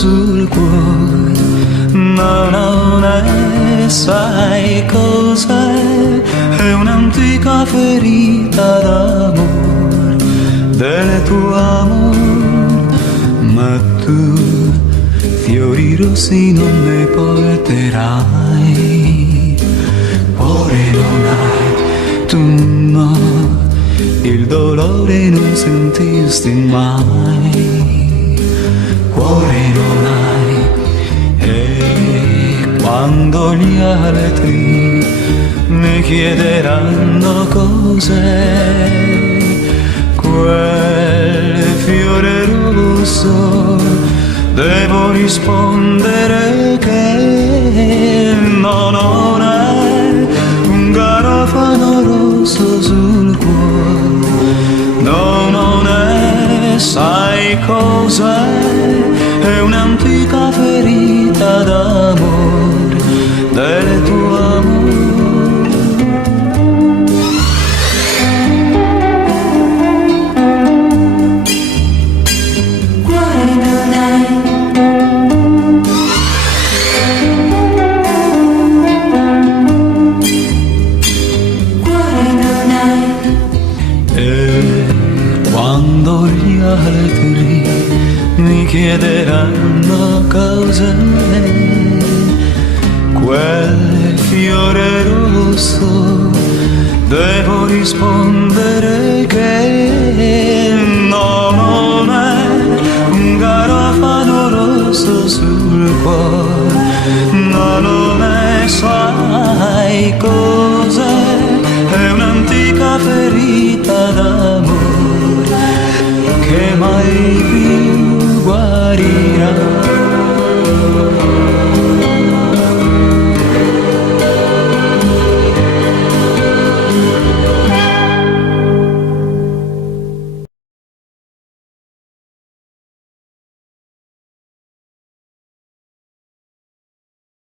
sul cuore, ma non è, sai cos'è? È un'antica ferita d'amore, del tuo amore, ma tu fiori rossi non ne porterai. Cuore non hai, tu no, il dolore non sentisti mai. Cuore non hai, e quando gli altri mi chiederanno cos'è quel fiore rosso, devo rispondere che no, non è un garofano rosso sul cuore, no, non è, sai cos'è? È un'antica ferita d'amore, del tuo amore. Quando gli altri mi chiederanno cos'è quel fiore rosso, devo rispondere che no, non è un garofano rosso sul cuore, no, non è, sai cos'è?